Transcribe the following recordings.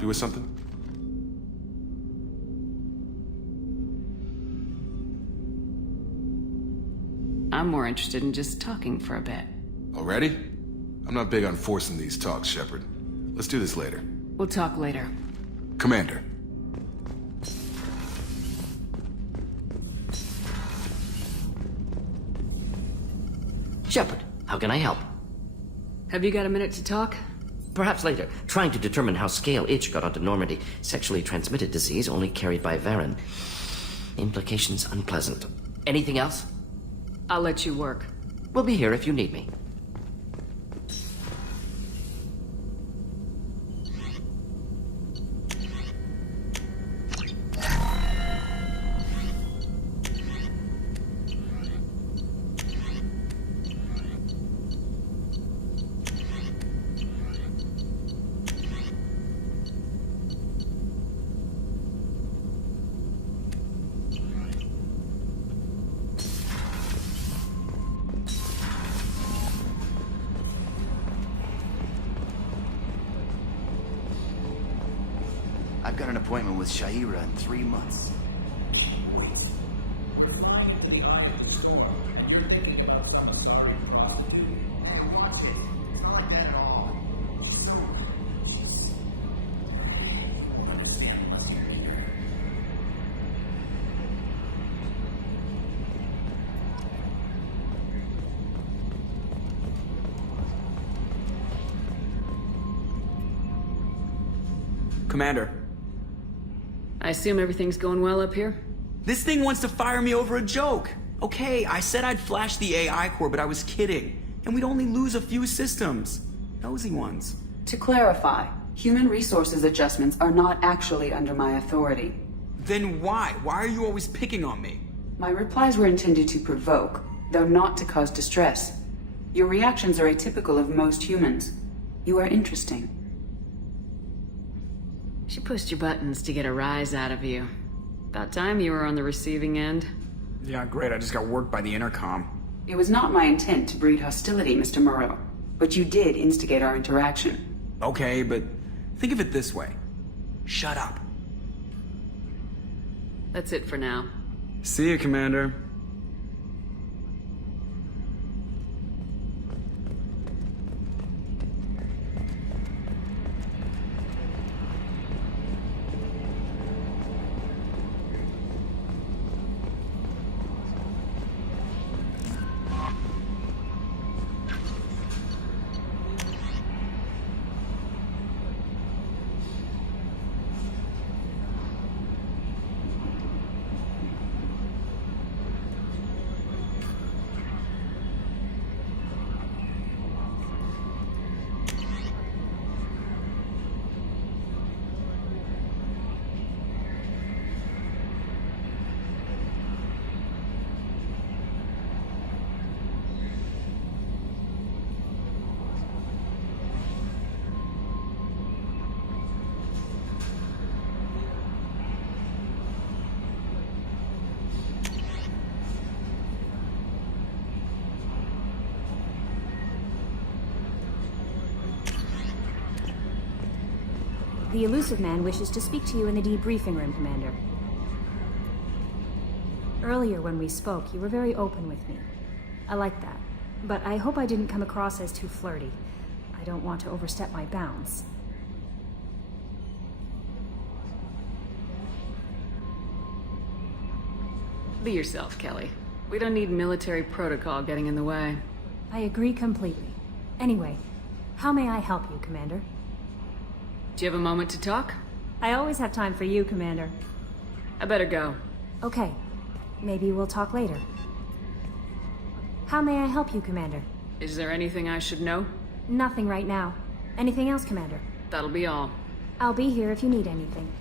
help you with something? I'm more interested in just talking for a bit. Already? I'm not big on forcing these talks, Shepard. Let's do this later. We'll talk later. Commander. Shepard, how can I help? Have you got a minute to talk? Perhaps later. Trying to determine how Scale Itch got onto Normandy. Sexually transmitted disease only carried by Varen. Implications unpleasant. Anything else? I'll let you work. We'll be here if you need me. I've got an appointment with Shaira in 3 months. We're flying into the eye of the storm, and you're thinking about someone starting to cross the duty. I watch it. It's not like that at all. She's understand what's here. Commander. I assume everything's going well up here? This thing wants to fire me over a joke. Okay, I said I'd flash the AI core, but I was kidding. And we'd only lose a few systems. Nosy ones. To clarify, human resources adjustments are not actually under my authority. Then why? Why are you always picking on me? My replies were intended to provoke, though not to cause distress. Your reactions are atypical of most humans. You are interesting. She pushed your buttons to get a rise out of you. About time you were on the receiving end. Yeah, great. I just got worked by the intercom. It was not my intent to breed hostility, Mr. Moreau, but you did instigate our interaction. Okay, but think of it this way. Shut up. That's it for now. See you, Commander. The elusive man wishes to speak to you in the debriefing room, Commander. Earlier when we spoke, you were very open with me. I like that. But I hope I didn't come across as too flirty. I don't want to overstep my bounds. Be yourself, Kelly. We don't need military protocol getting in the way. I agree completely. Anyway, how may I help you, Commander? Do you have a moment to talk? I always have time for you, Commander. I better go. Okay. Maybe we'll talk later. How may I help you, Commander? Is there anything I should know? Nothing right now. Anything else, Commander? That'll be all. I'll be here if you need anything.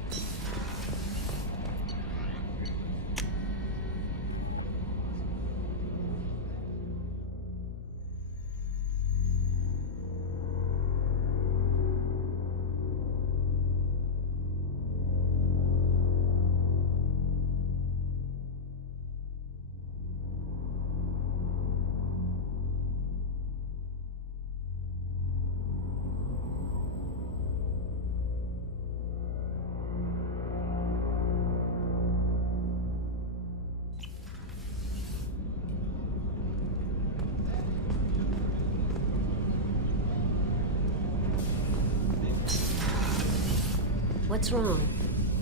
What's wrong?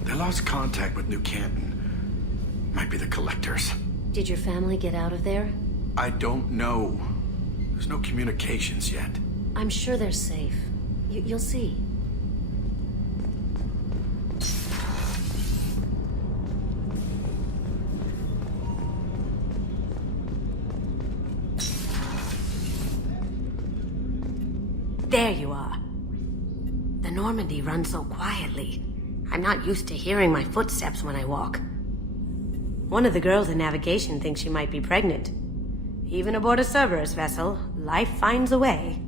They lost contact with New Canton. Might be the collectors. Did your family get out of there? I don't know. There's no communications yet. I'm sure they're safe. You'll see. There you are. The Normandy runs so quietly. I'm not used to hearing my footsteps when I walk. One of the girls in navigation thinks she might be pregnant. Even aboard a Cerberus vessel, life finds a way.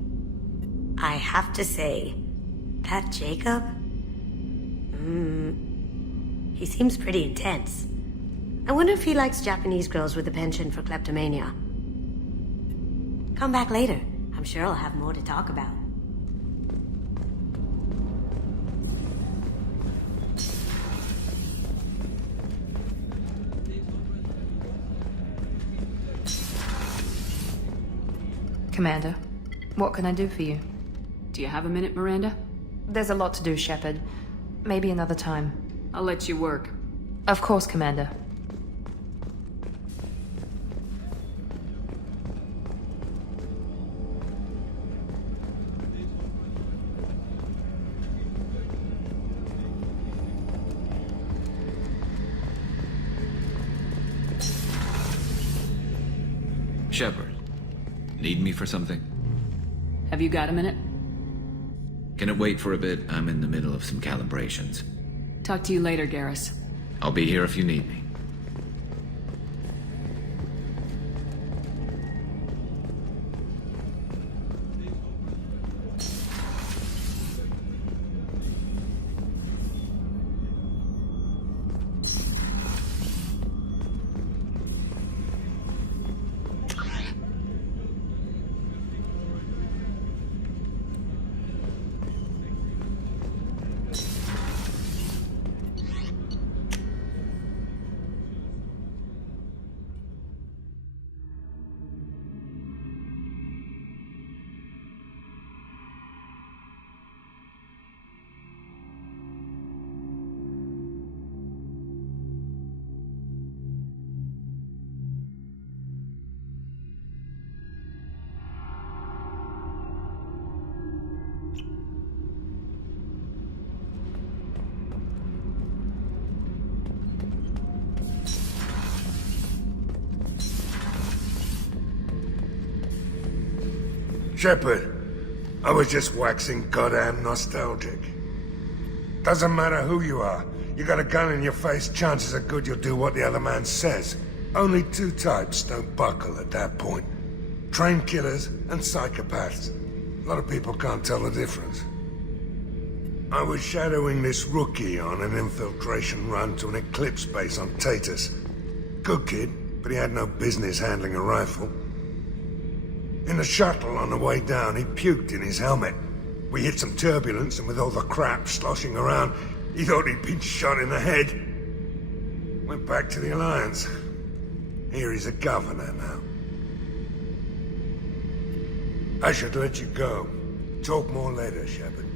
I have to say, that Jacob? He seems pretty intense. I wonder if he likes Japanese girls with a penchant for kleptomania. Come back later. I'm sure I'll have more to talk about. Commander, what can I do for you? Do you have a minute, Miranda? There's a lot to do, Shepard. Maybe another time. I'll let you work. Of course, Commander. Shepard, need me for something? Have you got a minute? Can it wait for a bit? I'm in the middle of some calibrations. Talk to you later, Garrus. I'll be here if you need me. Shepard, I was just waxing goddamn nostalgic. Doesn't matter who you are. You got a gun in your face, chances are good you'll do what the other man says. Only two types don't buckle at that point. Trained killers and psychopaths. A lot of people can't tell the difference. I was shadowing this rookie on an infiltration run to an Eclipse base on Tatus. Good kid, but he had no business handling a rifle. In the shuttle on the way down, he puked in his helmet. We hit some turbulence, and with all the crap sloshing around, he thought he'd been shot in the head. Went back to the Alliance. Here he's a governor now. I should let you go. Talk more later, Shepard.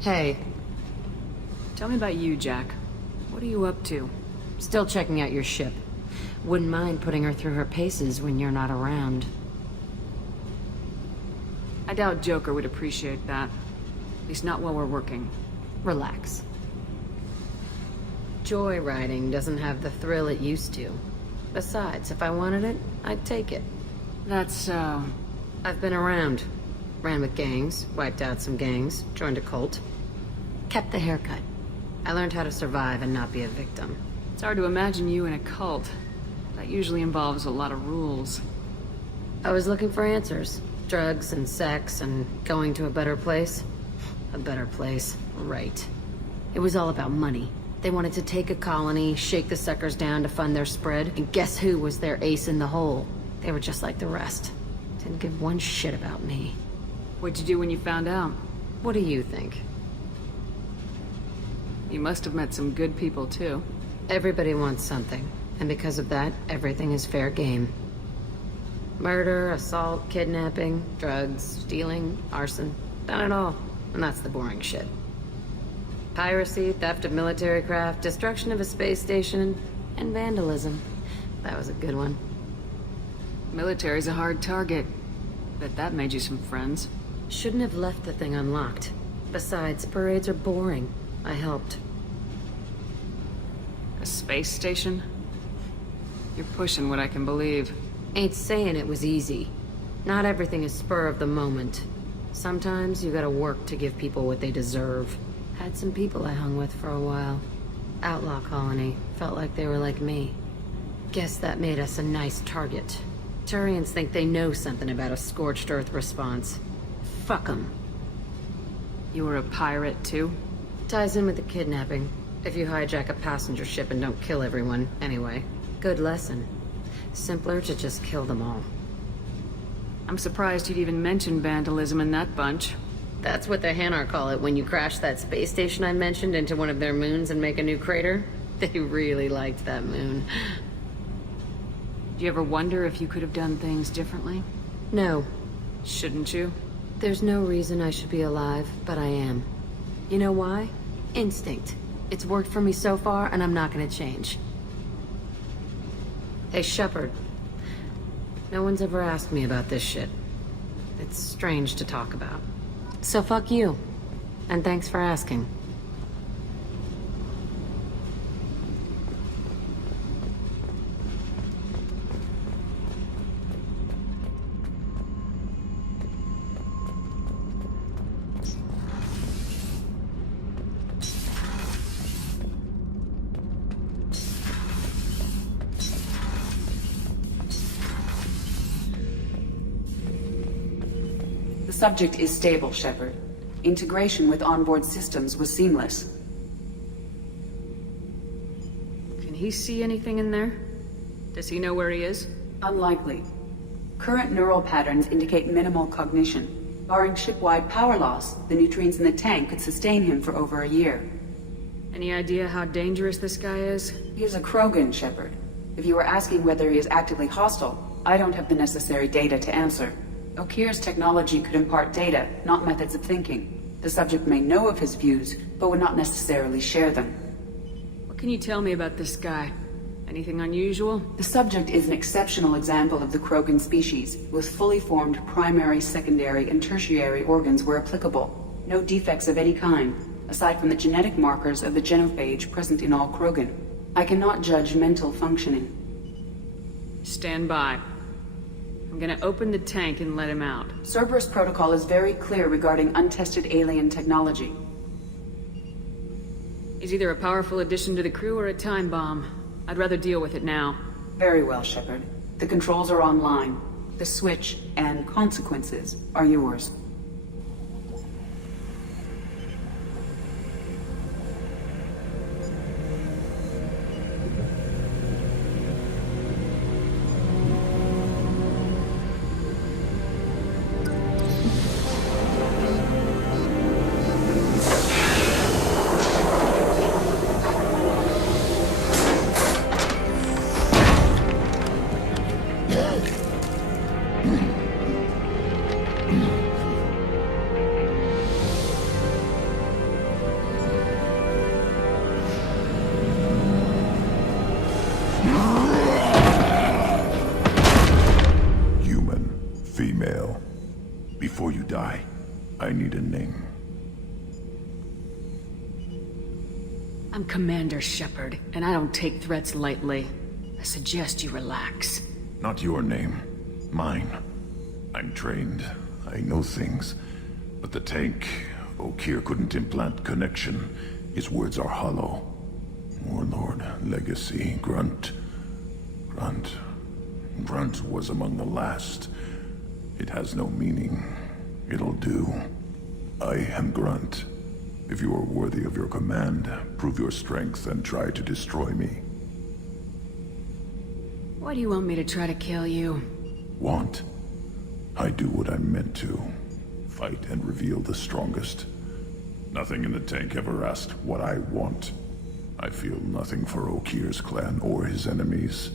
Hey. Tell me about you, Jack. What are you up to? Still checking out your ship. Wouldn't mind putting her through her paces when you're not around. I doubt Joker would appreciate that. At least not while we're working. Relax. Joyriding doesn't have the thrill it used to. Besides, if I wanted it, I'd take it. That's so... I've been around. Ran with gangs, wiped out some gangs, joined a cult. Kept the haircut. I learned how to survive and not be a victim. It's hard to imagine you in a cult. That usually involves a lot of rules. I was looking for answers. Drugs and sex and going to a better place. A better place, right. It was all about money. They wanted to take a colony, shake the suckers down to fund their spread, and guess who was their ace in the hole? They were just like the rest. Didn't give one shit about me. What'd you do when you found out? What do you think? You must have met some good people, too. Everybody wants something, and because of that, everything is fair game. Murder, assault, kidnapping, drugs, stealing, arson. Done it all. And that's the boring shit. Piracy, theft of military craft, destruction of a space station, and vandalism. That was a good one. Military's a hard target. Bet that made you some friends. Shouldn't have left the thing unlocked. Besides, parades are boring. I helped. A space station? You're pushing what I can believe. Ain't saying it was easy. Not everything is spur of the moment. Sometimes you gotta work to give people what they deserve. Had some people I hung with for a while. Outlaw colony. Felt like they were like me. Guess that made us a nice target. Turians think they know something about a scorched earth response. Fuck 'em. You were a pirate, too? Ties in with the kidnapping. If you hijack a passenger ship and don't kill everyone, anyway. Good lesson. Simpler to just kill them all. I'm surprised you'd even mention vandalism in that bunch. That's what the Hanar call it when you crash that space station I mentioned into one of their moons and make a new crater. They really liked that moon. Do you ever wonder if you could have done things differently? No. Shouldn't you? There's no reason I should be alive, but I am. You know why? Instinct. It's worked for me so far, and I'm not gonna change. Hey, Shepard. No one's ever asked me about this shit. It's strange to talk about. So fuck you. And thanks for asking. The subject is stable, Shepard. Integration with onboard systems was seamless. Can he see anything in there? Does he know where he is? Unlikely. Current neural patterns indicate minimal cognition. Barring ship-wide power loss, the nutrients in the tank could sustain him for over a year. Any idea how dangerous this guy is? He is a krogan, Shepard. If you were asking whether he is actively hostile, I don't have the necessary data to answer. Okeer's technology could impart data, not methods of thinking. The subject may know of his views, but would not necessarily share them. What can you tell me about this guy? Anything unusual? The subject is an exceptional example of the krogan species, with fully formed primary, secondary, and tertiary organs where applicable. No defects of any kind, aside from the genetic markers of the genophage present in all krogan. I cannot judge mental functioning. Stand by. I'm gonna open the tank and let him out. Cerberus protocol is very clear regarding untested alien technology. He's either a powerful addition to the crew or a time bomb. I'd rather deal with it now. Very well, Shepard. The controls are online. The switch and consequences are yours. Before you die, I need a name. I'm Commander Shepard, and I don't take threats lightly. I suggest you relax. Not your name. Mine. I'm trained. I know things. But the tank, Okeer couldn't implant connection. His words are hollow. Warlord, Legacy, Grunt. Grunt was among the last. It has no meaning. It'll do. I am Grunt. If you are worthy of your command, prove your strength and try to destroy me. Why do you want me to try to kill you? Want? I do what I'm meant to. Fight and reveal the strongest. Nothing in the tank ever asked what I want. I feel nothing for Okeer's clan or his enemies.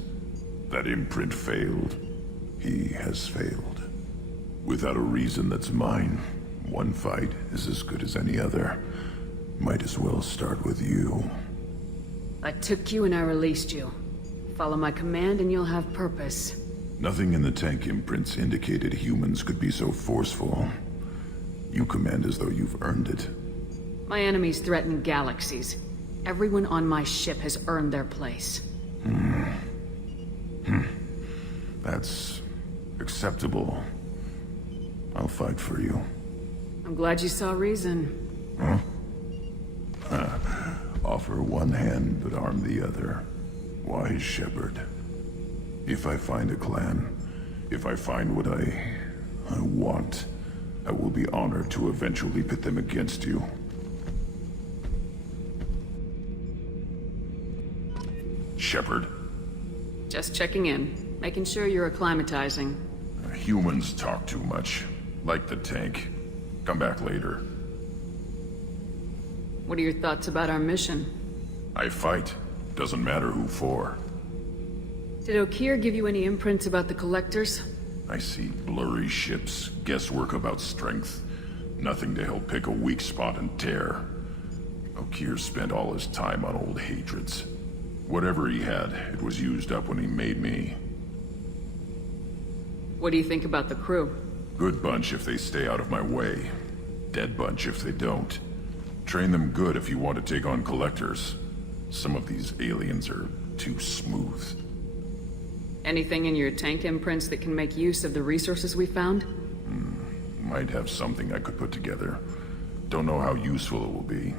That imprint failed. He has failed. Without a reason that's mine, one fight is as good as any other. Might as well start with you. I took you and I released you. Follow my command and you'll have purpose. Nothing in the tank imprints indicated humans could be so forceful. You command as though you've earned it. My enemies threaten galaxies. Everyone on my ship has earned their place. That's acceptable. I'll fight for you. I'm glad you saw reason. Offer one hand, but arm the other. Wise Shepard. If I find a clan, if I find what I want, I will be honored to eventually pit them against you. Shepard. Just checking in, making sure you're acclimatizing. Humans talk too much. Like the tank. Come back later. What are your thoughts about our mission? I fight. Doesn't matter who for. Did Okeer give you any imprints about the Collectors? I see blurry ships, guesswork about strength. Nothing to help pick a weak spot and tear. Okeer spent all his time on old hatreds. Whatever he had, it was used up when he made me. What do you think about the crew? Good bunch if they stay out of my way. Dead bunch if they don't. Train them good if you want to take on Collectors. Some of these aliens are too smooth. Anything in your tank imprints that can make use of the resources we found? Might have something I could put together. Don't know how useful it will be.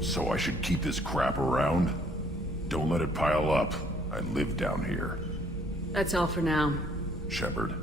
So I should keep this crap around? Don't let it pile up. I live down here. That's all for now. Shepard.